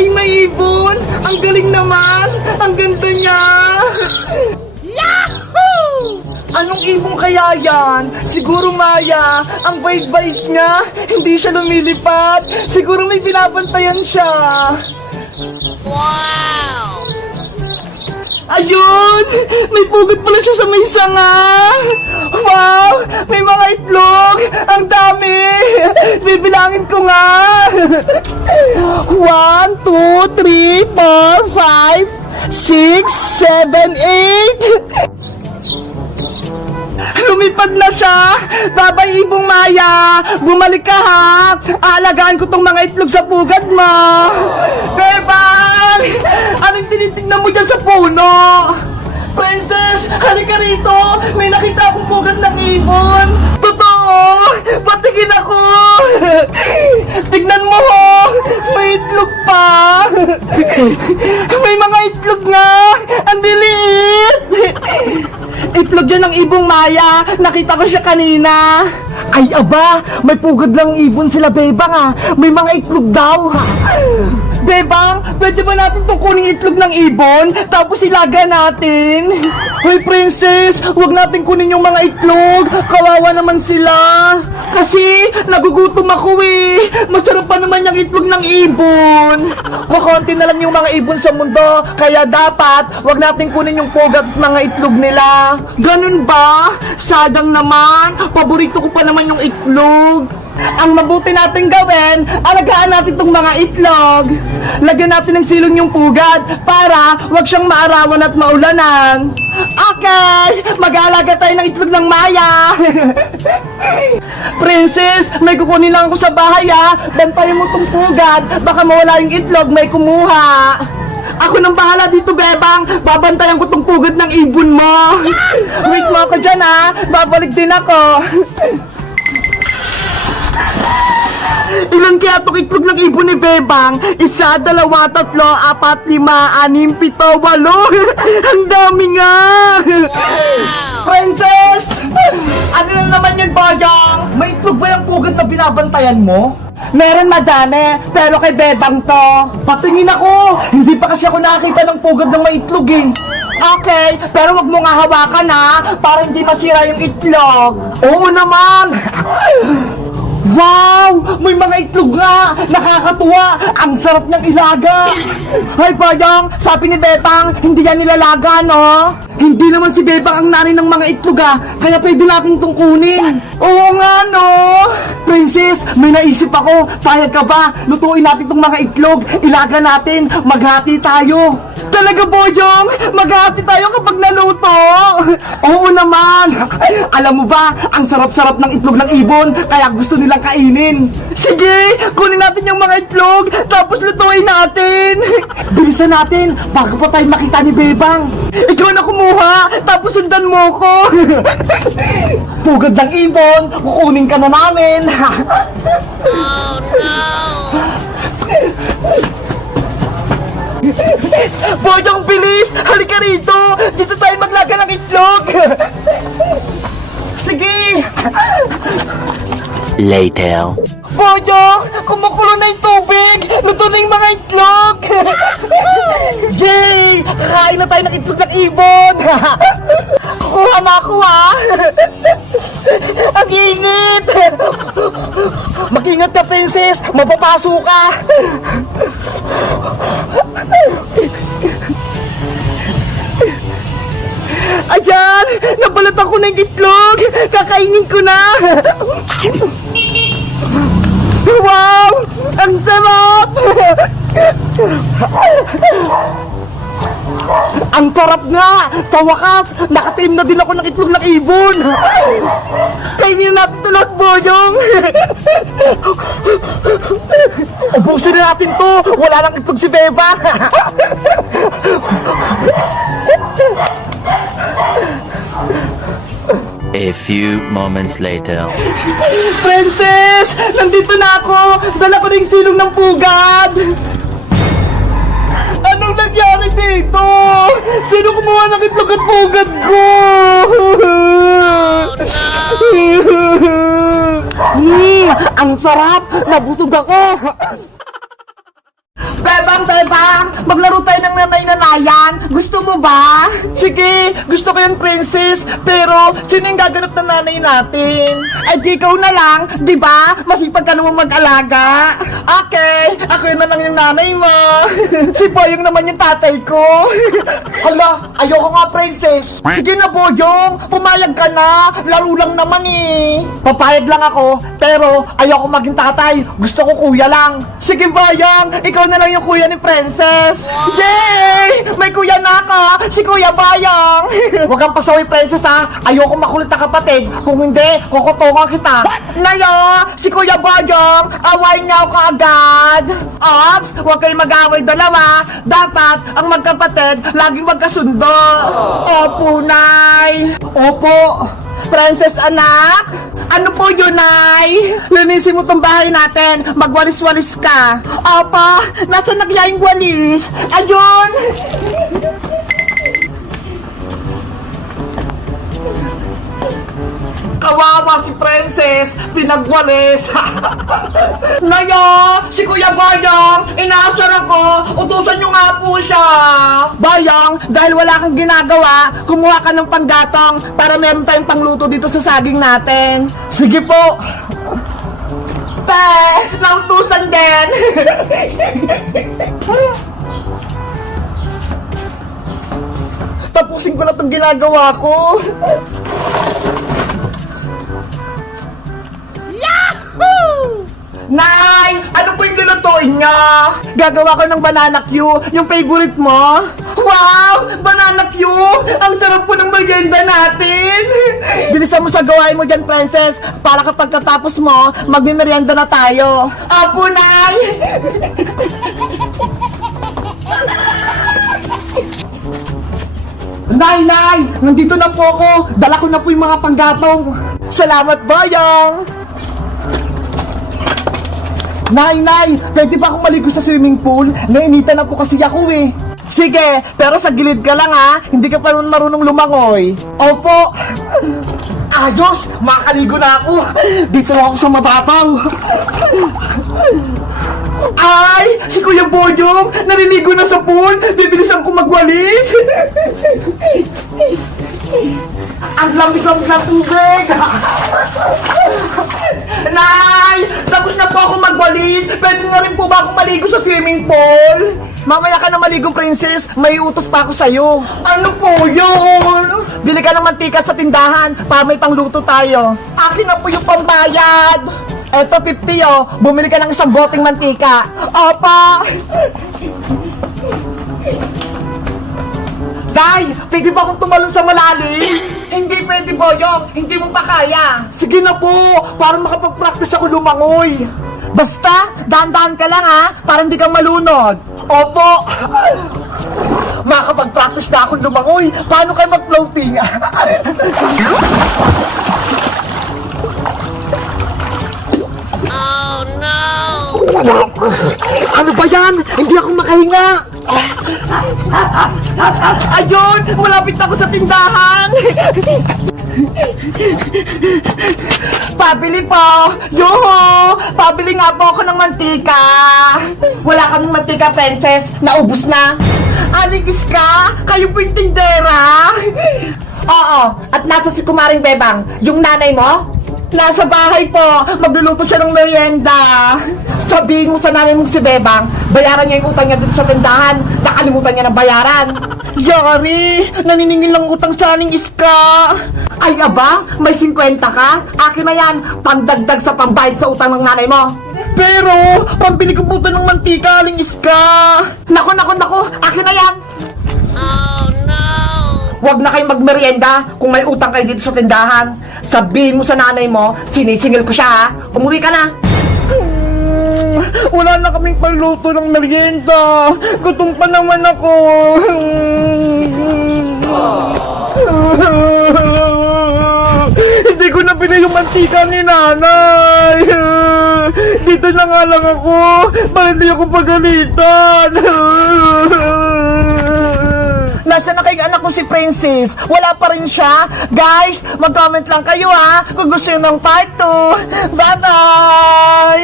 Ay, may ibon! Ang galing naman! Ang ganda niya! Yahoo! Anong ibon kaya yan? Siguro Maya, ang bait-bait niya, hindi siya lumilipad. Siguro may binabantayan siya. Wow! Ayun! May pugot pala siya sa may sanga! Wow! May mga itlog! Ang dami! Bibilangin ko nga! 1, 2, 3, 4, 5, 6, 7, 8! Lumipad na siya! Babay, Ibong Maya! Bumalik ka ha! Aalagaan ko tong mga itlog sa pugad mo! Bebang! Anong tinitignan mo dyan sa puno? Princess! Halika rito! May nakita akong pugad ng ibon! Totoo! Patigin ako! Tignan mo ho! May itlog pa! May mga itlog nga! Ang diliit! Itlog yan ng Ibong Maya. Nakita ko siya kanina. Ay aba, may pugad lang ibon sila, Bebang ah. May mga itlog daw. Bebang, pwede ba natin itong kuning itlog ng ibon? Tapos ilaga natin. Hoy Princess, huwag natin kunin yung mga itlog. Kawawa naman sila. Kasi nagugutom ako eh. Masarap pa naman yung itlog ng ibon. Kukunti na lang yung mga ibon sa mundo. Kaya dapat, huwag natin kunin yung pugad at mga itlog nila. Ganun ba? Sadang naman. Paborito ko pa naman yung itlog. Ang mabuti natin gawin, alagaan natin itong mga itlog. Lagyan natin ng silong yung pugad para wag siyang maarawan at maulanan. Okay, mag-aalaga tayo ng itlog ng Maya. Princess, may kukunin lang ako sa bahay ha. Bantayan mo itong pugad, baka mawala yung itlog, may kumuha. Ako nang bahala dito, Bebang. Babantayan ko tong pugad ng ibon mo. Wait mo ako dyan ha, babalik din ako. Ilan kaya itong itlog ng ibon ni Bebang? 1, 2, 3, 4, 5, 6, 7, 8. Ang dami nga! Princess! Ano na naman yun, Boyong? May itlog ba yung pugad na binabantayan mo? Meron madami, pero kay Bebang to. Patingin ako! Hindi pa kasi ako nakakita ng pugad ng may itlog eh. Okay, pero wag mo nga hawakan ha, para hindi masira yung itlog. Oo naman! Wow! May mga itlog nga! Nakakatuwa! Ang sarap niyang ilaga! Hay Boyong! Sabi ni Bebang, hindi yan nilalaga, no? Hindi naman si Bebang ang nanay ng mga itlog kaya pwede natin itong kunin. Oo nga, no? Princess, may naisip ako. Payag ka ba? Lutuin natin itong mga itlog. Ilaga natin. Maghati tayo. Talaga, Boyong? Maghati tayo kapag naluto? Oo naman. Alam mo ba, ang sarap-sarap ng itlog ng ibon, kaya gusto nilang kainin. Sige, kunin natin yung mga itlog, tapos lutuin natin. Bilisan natin, bago pa tayo makita ni Bebang. Ikaw na kumuha, tapos sundan mo ko. Pugad ng ibon, kukunin ka na namin. Oh no! Boyong, bilis! Halika rito! Dito tayo maglaga ng itlog! Sige! Later. Boyong! Kumukulo na yung tubig! Luto na yung mga itlog! Jay! Kakain na tayo ng itlog ng ibon! Kukuha na ako ha! Ang init! Mag-ingat ka, Princess! Mapapaso ka! Ayan! Nabalatan ko na yung itlog! Kakainin ko na! Wow! Ang sarap! Ang sarap nga! Sa wakas, nakatim na din ako ng itlog ng ibon! Kainin natin ito lahat, Boyong! Ubusin na natin to! Wala nang itlog si Beba! A few moments later. Princess! Nandito na ako! Dala ko na yung silong ng pugad! Anong nangyari dito? Sino kumuha ng itlog at pugad ko? Ang sarap! Nabusog ako! Bebang, Bebang, maglaro tayo ng nanay-nanayan. Gusto mo ba? Sige, gusto ko yung princess. Pero, sino yung gaganap na nanay natin? Eh, di ikaw na lang, di ba? Masipag ka naman mag-alaga. Okay, ako yun na lang yung nanay mo. Si Boyong naman yung tatay ko. Hala, ayoko nga, princess. Sige na, Boyong, pumayag ka na. Laro lang naman eh. Papayag lang ako, pero ayoko maging tatay. Gusto ko kuya lang. Sige, Boyong, ikaw na lang yung kuya ni princess. Yay! May kuya na ako, si Kuya Boyong. Huwag kang pasawi, princess, ha. Ayoko makulit na kapatid. Kung hindi, kukutungan kita. Nayo, si Kuya Boyong, away niya ako agad. Ops, huwag kayong mag-away dalawa. Dapat, ang magkapatid, laging magkasundo. Opo, Nay. Opo. Princess anak, ano po yun, Nay? Linisin mo tong bahay natin, magwalis-walis ka. Opo, nasa nagyayang walis? Ayun! Kawawa si Princess, pinagwalis. Nayo, si Kuya Bayang, inaasar ako, utusan nyo nga po siya. Bayang, dahil wala kang ginagawa, kumuha ka ng panggatong para meron tayong pangluto dito sa saging natin. Sige po. Nautusan din. Tapusin ko na itong ginagawa ko. Nay! Ano po yung lulutuin nga? Gagawa ko ng banana Q, yung favorite mo. Wow! Banana Q! Ang sarap po ng merienda natin! Bilisan mo sa gawain mo dyan, princess, para kapag katapos mo, magmimerienda na tayo. Apo, Nay! Nay! Nandito na po ako! Dala ko na po yung mga panggatong! Salamat, Bayang! Nay! Pwede ba akong maligo sa swimming pool? Nainitan na po kasi ako eh. Sige, pero sa gilid ka lang ha. Hindi ka pa marunong lumangoy. Opo. Ayos, makakaligo na ako. Dito na ako sa mababaw. Ay, si Kuya Boyong, naliligo na sa pool. Bibilisan ko magwalis. Ang lamig-lamig ng tubig. Nay! Tapos na po ako magwalis. Pwede na rin po ba akong maligo sa swimming pool? Mamaya ka na maligo, princess. May utos pa ako sa'yo. Ano po yun? Bili ka ng mantika sa tindahan para may pangluto tayo. Akin na po yung pambayad. Eto, 50 oh. Bumili ka ng isang boteng mantika. Opa! Day, pwede ba akong tumalon sa malalim? Hindi pwede, Boyong. Hindi mo pa kaya. Sige na po, para makapag-practice ako lumangoy. Basta, dahan-dahan ka lang ha, para hindi kang malunod. Opo. Makapag-practice na akong lumangoy. Paano kayo mag-floating? Oh no! Ano ba yan? Hindi ako makahinga. Ayun! Malapit na ako sa tindahan! Pabili po! Yoho! Pabili nga po ako ng mantika! Wala kaming mantika, princess! Naubos na! Aligis ka! Kayo po yung tindera! Oo! At nasa si Kumaring Bebang, yung nanay mo? Nasa bahay po! Magluluto siya ng merienda! Sabihin mo sa nanay mong si Bebang, bayaran niya yung utang niya dito sa tindahan. Nakalimutan niya ng bayaran. Yari! Naniningil ng utang sa aning iska! Ay aba, may 50 ka? Akin na yan, pandagdag sa pambayad sa utang ng nanay mo. Pero, pambili ko po ito ng mantika, aling iska! Nako, akin na yan! Oh no! Huwag na kayong magmerienda kung may utang kayo dito sa tindahan. Sabihin mo sa nanay mo, sinisingil ko siya ha. Umuwi ka na. Wala na kaming pagluto ng merienda. Gutom pa naman ako. Hindi ko na pinay yung mantika ni nanay. Dito na nga lang ako para hindi ako pagalitan. Nasaan na kayong anak ko si Princess? Wala pa rin siya? Guys, mag-comment lang kayo ha kung gusto nyo ng part 2. Bye-bye!